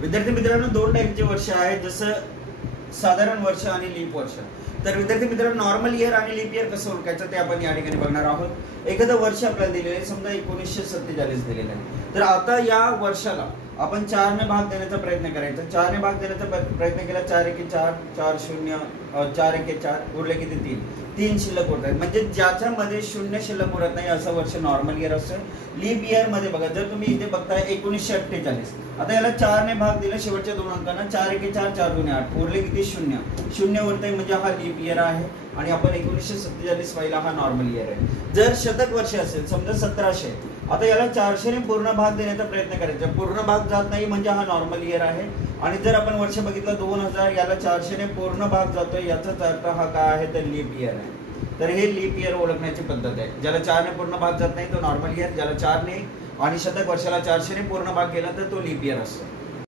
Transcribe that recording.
विद्यार्थी मित्रांनो, दोन टाईपचे वर्ष आहेत, जसं साधारण वर्ष आणि लीप वर्ष. तर विद्यार्थी मित्रांनो, नॉर्मल इयर आणि लीप इयर कसं ओळखायचं ते आपण या ठिकाणी बघणार आहोत. एखादं वर्ष आपल्याला दिलेलं आहे, समजा 1947 दिलेलं आहे. तर आता या वर्षाला आपण 4 ने भाग देण्याचा प्रयत्न करायचा. 4 ने भाग देण्याचा प्रयत्न केला, 4 एके 4, 4 शून्य, 4 एके 4, उरले किती 3 शिल्लक उरतात. म्हणजे ज्याच्यामध्ये शून्य शिल्लक उरत नाही असं वर्ष नॉर्मल इयर असतं. लीप इयर मध्ये बघा, जर तुम्ही इथे बघताय 1948, आता याला 4 ने भाग दिला शेवटच्या दोन अंकांना, 4 एके 4, 4 दुने 8, उरले किती शून्य उरतंय, म्हणजे हा लीप इयर आहे. आणि आपण 1947 पाहिला, हा नॉर्मल इयर आहे. जर शतक वर्ष असेल, समजा 1700, आता याला 400 ने पूर्ण भाग देण्याचा प्रयत्न करायचा. पूर्ण भाग जात नाही म्हणजे हा नॉर्मल इयर आहे. आणि जर आपण वर्ष बघितलं 2000, याला 400 ने पूर्ण भाग जातोय, याचाच अर्थ हा काय आहे, तर लीप इयर आहे. तर हे लीप इयर ओळखण्याची पद्धत आहे. ज्याला 4 ने पूर्ण भाग जात नाही तो नॉर्मल इयर, ज्याला 4 ने आणि शतक वर्षाला 400 ने पूर्ण भाग केला तर तो लीप इयर असतो.